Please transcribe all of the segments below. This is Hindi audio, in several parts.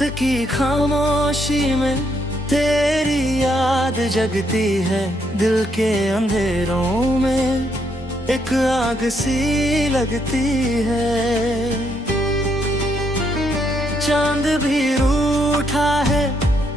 रात की खामोशी में तेरी याद जगती है, दिल के अंधेरों में एक आग सी लगती है। चांद भी रूठा है,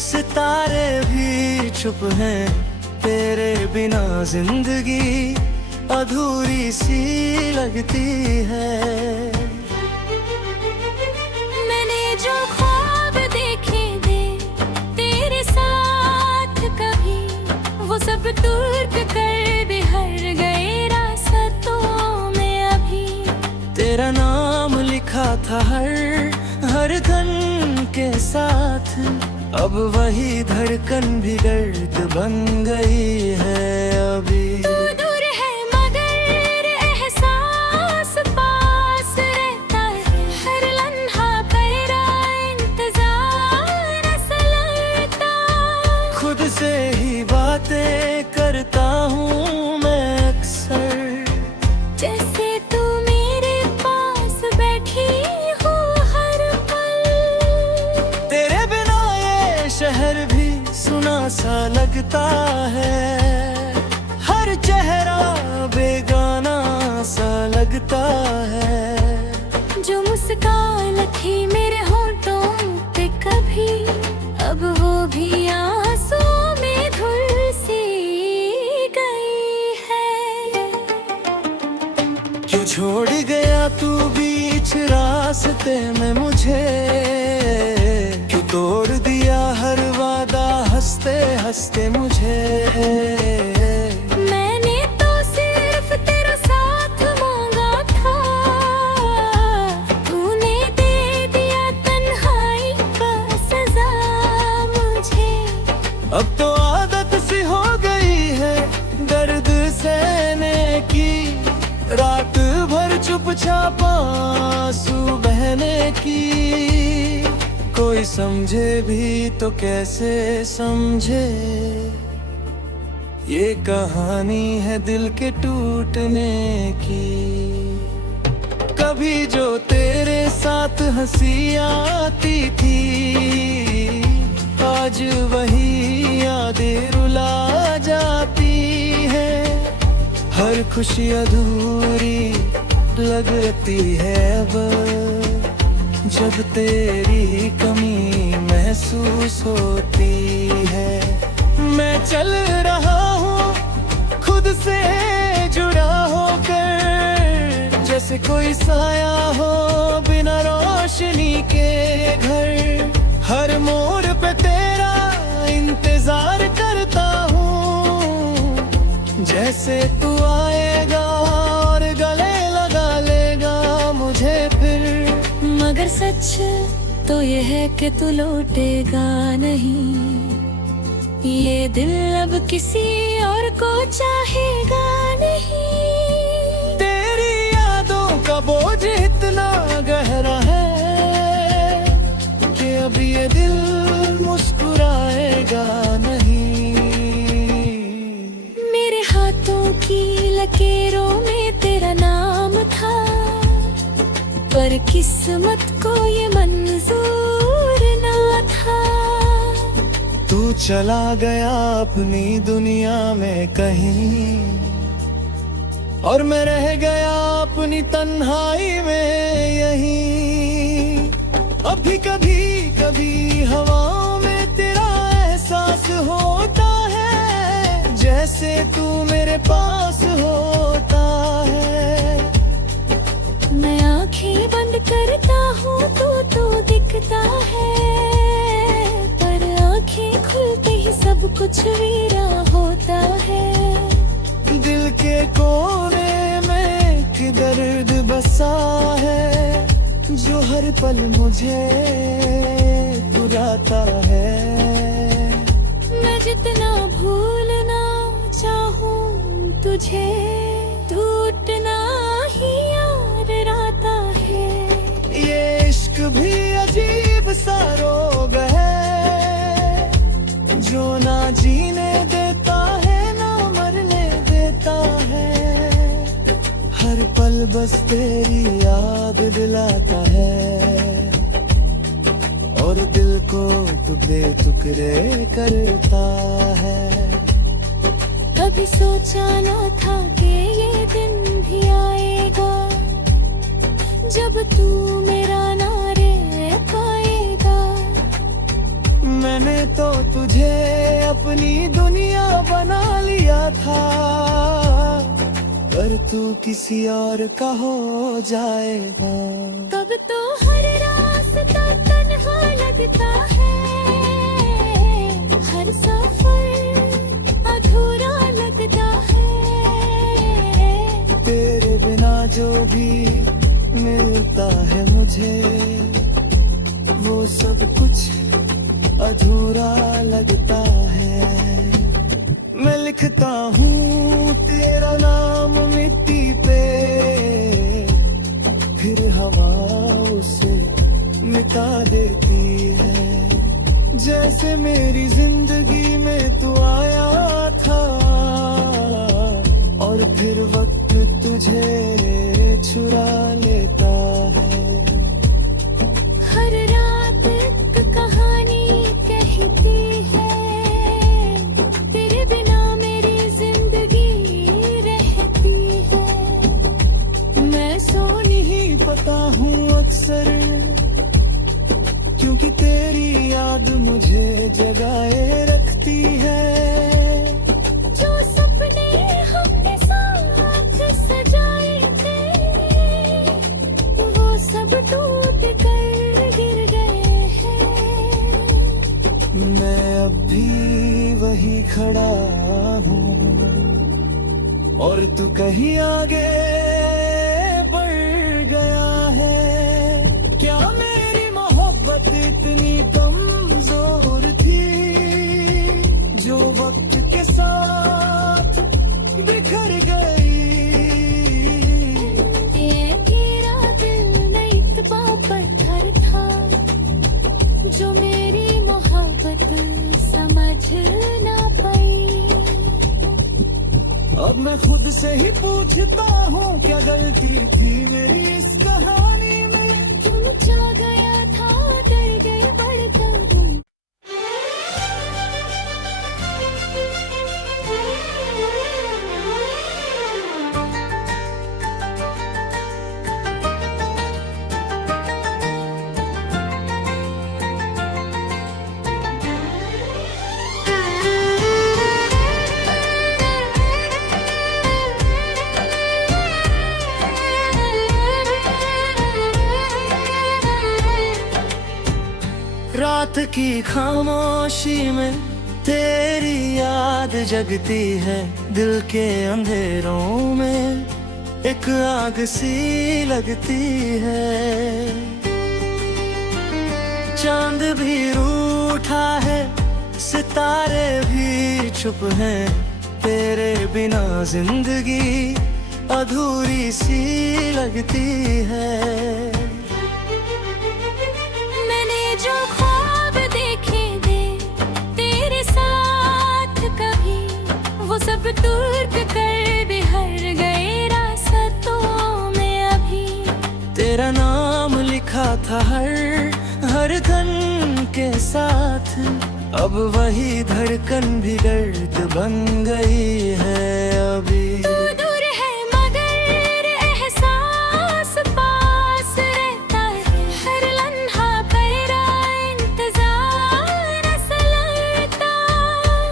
सितारे भी चुप हैं, तेरे बिना जिंदगी अधूरी सी लगती है। मैंने जो ख्वाब देखे थे तेरे साथ कभी, वो सब तुर्क कर बिखर गए रास्तों में अभी। तेरा नाम लिखा था हर धन के साथ, अब वही धड़कन भी दर्द बन गई है अभी। तू दूर है मगर एहसास पास रहता है, हर लम्हा तेरा इंतजार ऐसा लगता। खुद से ही बातें करता हूँ मैं अक्सर, जैसे तू मेरे पास बैठी हो हर पल। तेरे बिना ये शहर भी सुना सा लगता है, हर चेहरा बेगाना सा लगता है। जो मुस्कान थी मेरे होठों पे कभी, अब वो भी आंसुओं में धुल सी गई है। क्यों छोड़ गया तू बीच रास्ते में मुझे, क्यों तोड़ दिया हर वादा हंसते हंसते मुझे। मैंने तो सिर्फ तेरा साथ मांगा था, तूने दे दिया तन्हाई का सजा मुझे। अब तो आदत सी हो गई है दर्द सहने की, रात भर चुपचाप आंसू बहने की। कोई समझे भी तो कैसे समझे, ये कहानी है दिल के टूटने की। कभी जो तेरे साथ हंसी आती थी, आज वही यादें रुला जाती है। हर खुशी अधूरी लगती है अब, जब तेरी कमी महसूस होती है। मैं चल रहा हूँ खुद से जुड़ा होकर, जैसे कोई साया हो बिना रोशनी के घर। हर मोड़ पे तेरा इंतजार करता हूँ, जैसे तू आएगा और गले लगा लेगा मुझे फिर। मगर सच तो ये है कि तू लौटेगा नहीं, ये दिल अब किसी और को चाहेगा नहीं। तेरी यादों का बोझ इतना गहरा है कि अब ये दिल मुस्कुराएगा नहीं। मेरे हाथों की लकीरों में तेरा नाम था, पर किस्मत को ये मंजूर ना था। तू चला गया अपनी दुनिया में कहीं, और मैं रह गया अपनी तन्हाई में यहीं। अभी कभी कभी हवाओं में तेरा एहसास होता है, जैसे तू मेरे पास होता है। मैं आंखें बंद करता हूँ तो दिखता है, पर आंखें खुलते ही सब कुछ वीरा होता है। दिल के कोने में एक दर्द बसा है, जो हर पल मुझे रुलाता है। मैं जितना भूलना चाहूँ तुझे, टूटना ही याद रहता है। ये इश्क भी अजीब सा रोग है, जो ना जीने देता है ना मरने देता है। हर पल बस तेरी याद दिलाता है, और दिल को टुकड़े टुकड़े करता है। कभी सोचा न था कि ये दिन भी आएगा जब तू मेरा ना रह पाएगा। मैंने तो तुझे अपनी दुनिया बना लिया था, पर तू किसी और का हो जाएगा। तब तो हर रास्ता तन्हा लगता है, हर सफर अधूरा लगता है। तेरे बिना जो भी मिलता है मुझे, वो सब कुछ अधूरा लगता है। मैं लिखता हूँ तेरा नाम मिट्टी पे, फिर हवा उसे मिटा देती है। जैसे मेरी जिंदगी में तू आया था और फिर वक्त तुझे चुरा लेता है। हर रात एक कहानी कहती है, तेरे बिना मेरी जिंदगी रहती है। मैं सो नहीं पाता हूँ अक्सर, क्योंकि तेरी याद मुझे जगाए रखती है। जो सपने हमने साथ सजाए थे, वो सब टूट कर गिर गए हैं। मैं अब भी वही खड़ा हूँ और तू कहीं आगे बढ़ गया है। क्या मेरी मोहब्बत इतनी कमजोर थी, जो वक्त के साथ बिखर गई। ये मेरा दिल नहीं इतना पत्थर था, जो मेरी मोहब्बत समझ ना पाई। अब मैं खुद से ही पूछता हूँ, क्या गलती थी मेरी इस कहानी में। तुम जा गया था डर गए बढ़कर तुम। रात की खामोशी में तेरी याद जगती है। दिल के अंधेरों में एक आग सी लगती है। चांद भी रूठा है, सितारे भी चुप हैं। तेरे बिना जिंदगी अधूरी सी लगती है। मैंने जो ख्वाब देखे थे तेरे साथ कभी, वो सब टूट कर बिखर गए रास्तों में अभी। तेरा नाम लिखा था हर धन के साथ, अब वही धड़कन भी दर्द बन गई है अभी। तू दूर है मगर एहसास पास रहता है, हर लम्हा तेरा इंतजार ऐसा लगता।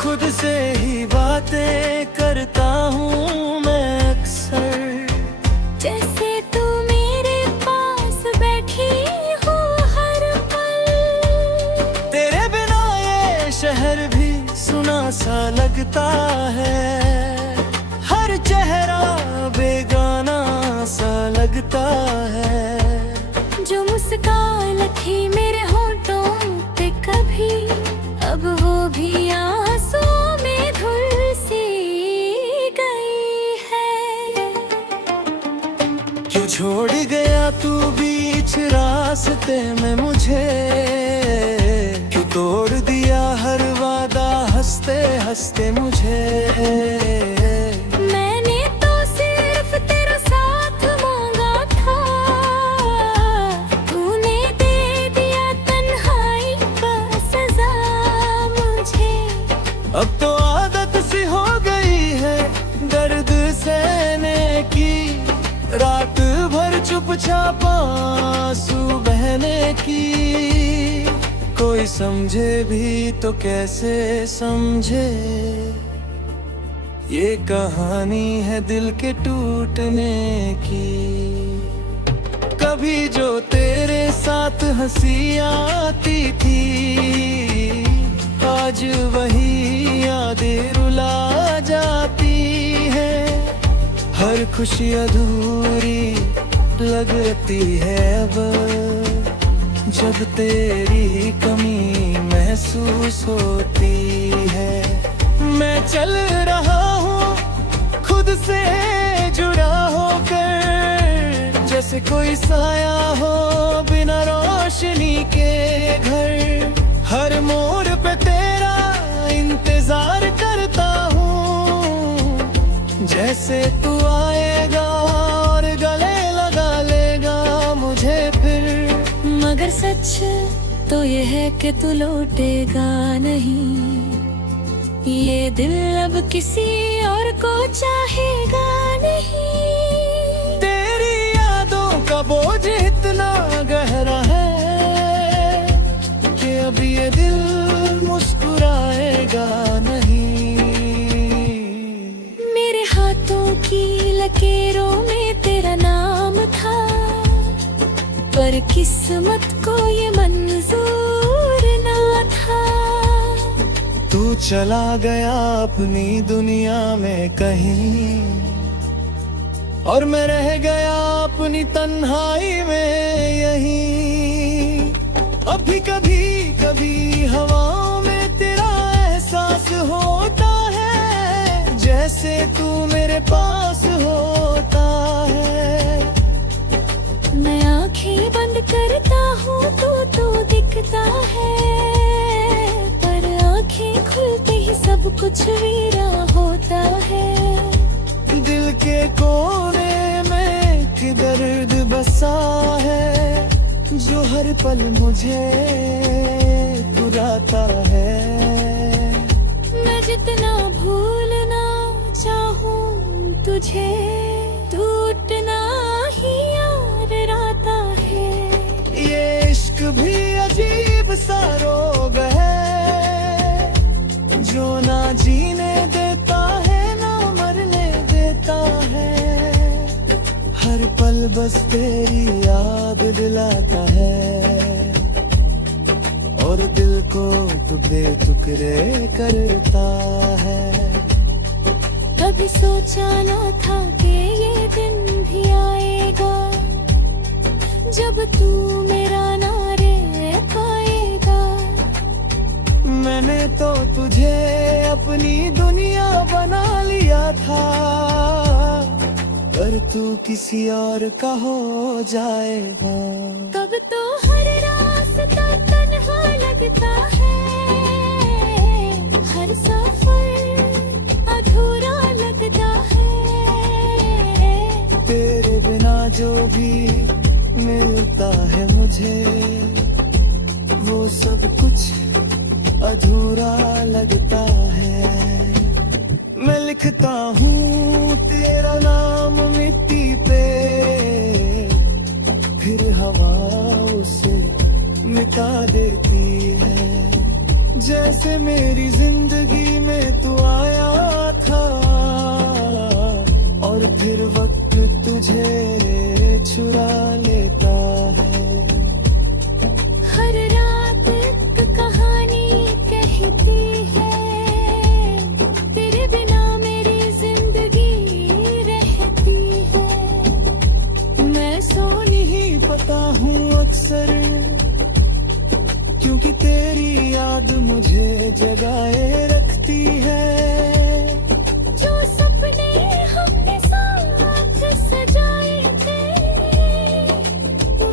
खुद से ही बातें करता हूँ मैं अक्सर, जैसे तू मेरे पास बैठी हो हर पल। तेरे बिना ये शहर भी सुना सा लगता है। हर चेहरा बेगाना सा लगता है। जो मुस्कान थी मेरे होठों पे कभी, अब वो भी आंसुओं में धुल सी गई है। क्यों छोड़ गया तू बीच रास्ते में मुझे, क्यों तोड़ दिया हर वादा हंसते हंसते मुझे। मैंने तो सिर्फ तेरा साथ मांगा था, तूने दे दिया तन्हाई आप आंसू बहने की। कोई समझे भी तो कैसे समझे, ये कहानी है दिल के टूटने की। कभी जो तेरे साथ हंसी आती थी, आज वही यादें रुला जाती है। हर खुशी अधूरी लगती है अब, जब तेरी कमी महसूस होती है। मैं चल रहा हूँ खुद से जुड़ा होकर, जैसे कोई साया हो बिना रोशनी के घर। हर मोड़ पे तेरा इंतजार करता हूँ, जैसे तू आएगा और गले लगा लेगा मुझे फिर। मगर सच तो ये है कि तू लौटेगा नहीं, ये दिल अब किसी और को चाहेगा नहीं। तेरी यादों का बोझ इतना गहरा है कि अब ये दिल मुस्कुराएगा नहीं। मेरे हाथों की लकीरों में तेरा नाम था, पर किस्मत को ये मंजूर ना था। तू चला गया अपनी दुनिया में कहीं, और मैं रह गया अपनी तन्हाई में यहीं। अभी कभी कभी हवाओं में तेरा एहसास होता है, जैसे तू मेरे पास होता है। मैं आंखें बंद करता हूँ तो दिखता है, पर आंखें खुलते ही सब कुछ वीरा होता है। दिल के कोने में कि दर्द बसा है, जो हर पल मुझे रुलाता है। मैं जितना भूलना चाहूँ तुझे, टूटना ही याद रहता है। ये इश्क भी अजीब सा रोग है, जो ना जीने देता है ना मरने देता है। हर पल बस तेरी याद दिलाता है, और दिल को टुकड़े टुकड़े करता है। कभी सोचा ना था कि ये दिन भी आएगा, जब तू मेरा ना रह पाएगा। मैंने तो तुझे अपनी दुनिया बना लिया था, पर तू किसी और का हो जाएगा। तब तो हर रास्ता तन्हा लगता है, हर सफर अधूरा लगता है। तेरे बिना जो भी मिलता है मुझे, वो सब कुछ अधूरा लगता है। मैं लिखता हूँ तेरा नाम मिट्टी पे, फिर हवा उसे मिटा देती है। जैसे मेरी जिंदगी में तू आया था, और फिर वक्त तुझे चुरा लेता है। हर रात एक कहानी कहती है, तेरे बिना मेरी जिंदगी रहती है। मैं सो नहीं पाता हूँ अक्सर, क्योंकि तेरी याद मुझे जगाए रखती है। जो सपने हमने साथ सजाए थे,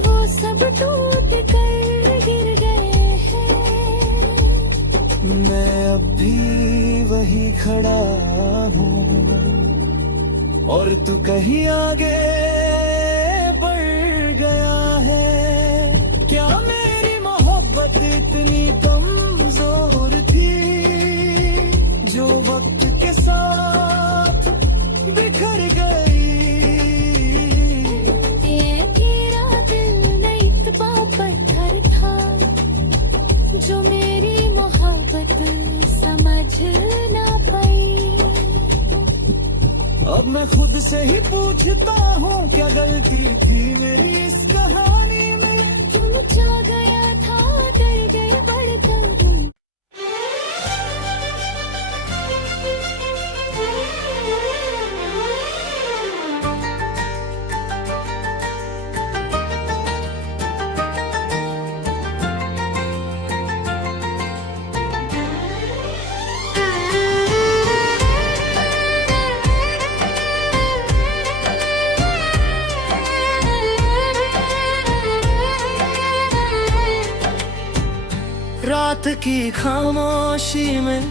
वो सब टूट कर गिर गए हैं। मैं अब भी वही खड़ा हूँ, और तू कहीं आगे बढ़ गया है। क्या मेरी मोहब्बत इतनी कमजोर थी, जो वक्त के साथ बिखर गई। ये मेरा अब मैं खुद से ही पूछता हूँ क्या गलती थी मेरी इस कहानी में। क्यों जा गया था डर गए बढ़कर हम। रात की खामोशी में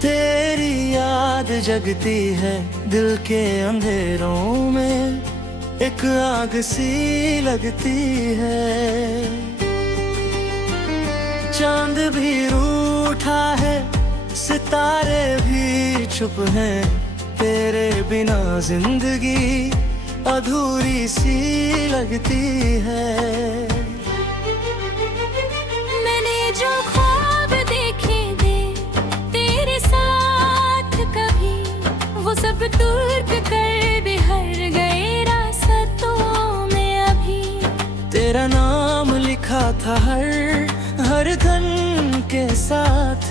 तेरी याद जगती है, दिल के अंधेरों में एक आग सी लगती है। चांद भी रूठा है, सितारे भी चुप हैं, तेरे बिना जिंदगी अधूरी सी लगती है। मैंने जो ख्वाब देखे थे तेरे साथ कभी, वो सब दूर कर दे हर गए रास्तों में अभी। तेरा नाम लिखा था हर धन के साथ,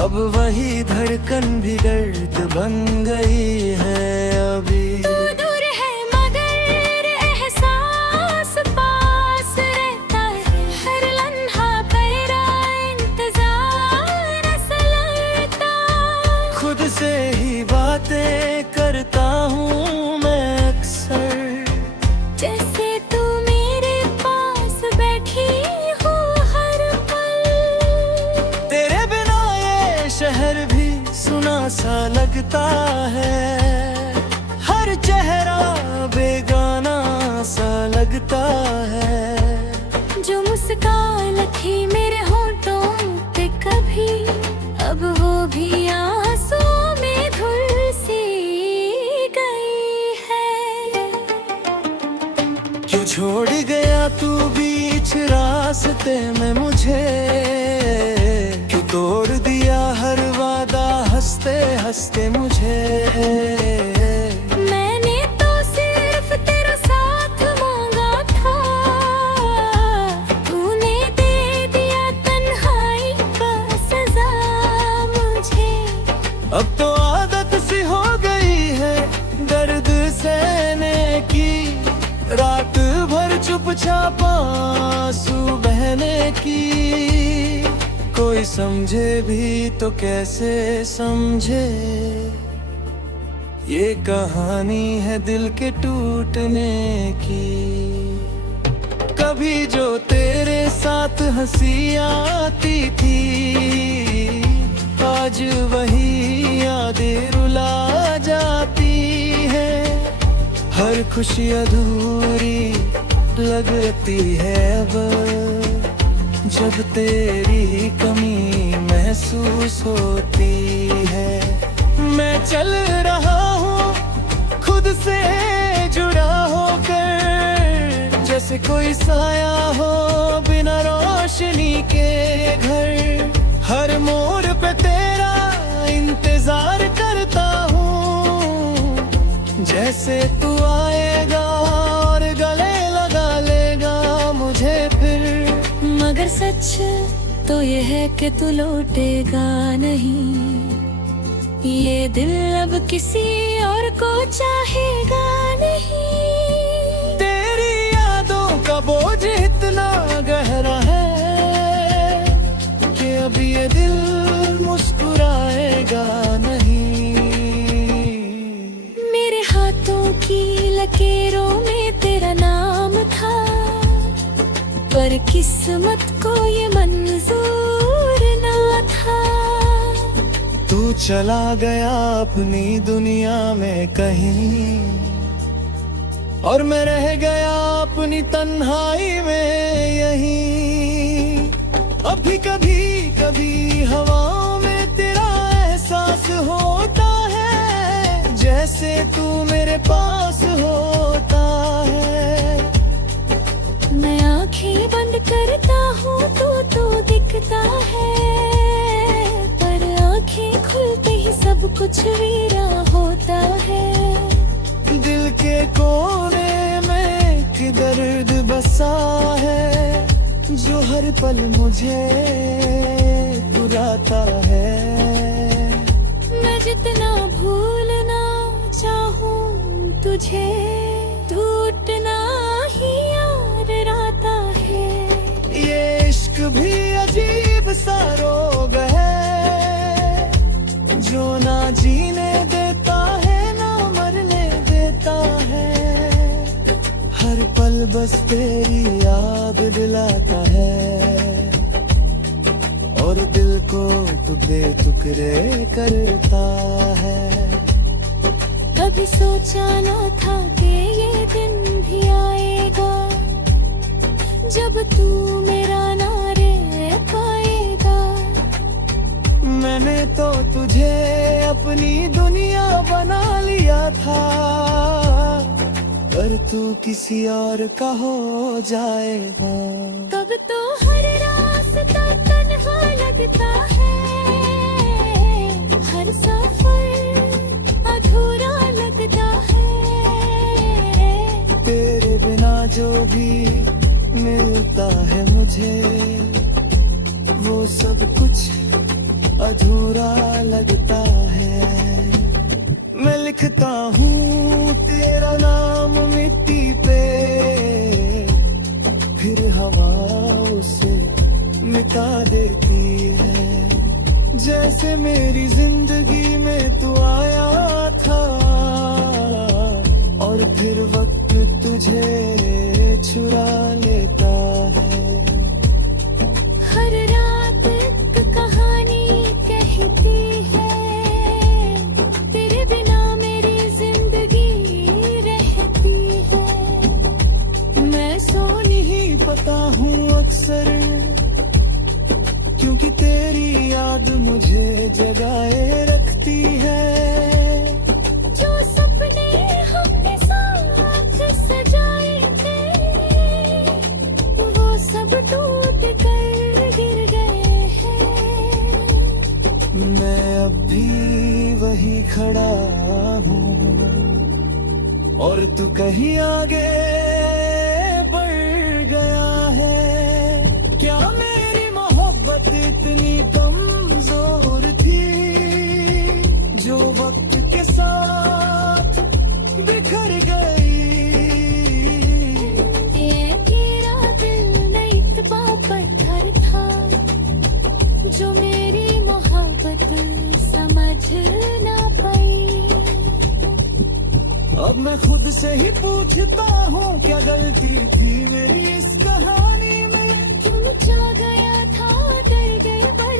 अब वही धड़कन भी दर्द बन गई है अभी। तू दूर है मगर एहसास पास रहता है, हर लम्हा तेरा इंतजार ऐसा लगता। खुद से ही बातें करता हूँ मैं अक्सर, जैसे तू मेरे पास बैठी हो हर पल। तेरे बिना ये शहर भी सुना सा लगता है, हर चेहरा बेगाना सा लगता है। जो मुस्कान थी मेरे होठों पे कभी, अब वो भी आंसुओं में धुल सी गई है। क्यों छोड़ गया तू बीच रास्ते में मुझे, क्यों तोड़ दिया हर वादा हंसते हंसते मुझे। मैंने तो सिर्फ तेरा साथ मांगा था, तूने दे दिया तन्हाई का सजा मुझे। अब तो आदत सी हो गई है दर्द सहने की, रात भर चुपचाप आंसू बहने की। कोई समझे भी तो कैसे समझे, ये कहानी है दिल के टूटने की। कभी जो तेरे साथ हंसी आती थी, आज वही यादें रुला जाती है। हर खुशी अधूरी लगती है अब, जब तेरी कमी महसूस होती है। मैं चल रहा हूँ खुद से जुड़ा होकर, जैसे कोई साया हो बिना रोशनी के घर। हर मोड़ पे तेरा इंतजार करता हूँ, जैसे तू आएगा और गले लगा लेगा मुझे फिर। मगर सच तो ये है कि तू लौटेगा नहीं, ये दिल अब किसी और को चाहेगा नहीं। तेरी यादों का बोझ इतना गहरा है कि अब ये दिल मुस्कुराएगा नहीं। मेरे हाथों की लकीरों में तेरा नाम था, पर किस्मत को ये मंजूर ना था। तू चला गया अपनी दुनिया में कहीं, और मैं रह गया अपनी तन्हाई में यहीं। अभी कभी कभी हवाओं में तेरा एहसास होता है, जैसे तू मेरे पास होता है। मैं आंखें बंद करता हूँ तो दिखता है, पर आंखें खुलते ही सब कुछ वीरा होता है। ये कोने में कि दर्द बसा है, जो हर पल मुझे रुलाता है। मैं जितना भूलना चाहूं तुझे, टूटना ही याद रहता है। ये इश्क भी अजीब सा रोग है, जो ना जीने देता है ना मरने देता है। हर पल बस तेरी याद दिलाता है, और दिल को टुकड़े टुकड़े करता है। कभी सोचा न था कि ये दिन भी आएगा, जब तू मेरा ना रह पाएगा। मैंने तो तुझे अपनी दुनिया बना लिया था, पर तू किसी और का हो जाएगा। तब तो हर रास्ता तन्हा लगता है, हर सफर अधूरा लगता है। तेरे बिना जो भी मिलता है मुझे, वो सब कुछ अधूरा लगता है। मैं लिखता हूँ तेरा नाम मिट्टी पे, फिर हवा उसे मिटा देती है। जैसे मेरी जिंदगी में तू आया था, और फिर वक्त तुझे चुरा लेता है। हर रात एक कहानी कहती है, तेरे बिना मेरी जिंदगी रहती है। मैं सो नहीं पाता हूँ अक्सर, क्योंकि तेरी याद मुझे जगाए रखती है। जो सपने हमने साथ सजाए थे, वो सब टूट कर गिर गए हैं। मैं अब भी वही खड़ा हूँ, और तू कहीं आगे बढ़ गया है। क्या मेरी मोहब्बत इतनी कमजोर थी, जो वक्त के साथ बिखर गई। ये तेरा दिल नहीं इतना पत्थर था, जो मेरी मोहब्बत समझ ना पाई। अब मैं खुद से ही पूछता हूँ, क्या गलती थी मेरी इस कहानी में। तू जा गया था, डर गए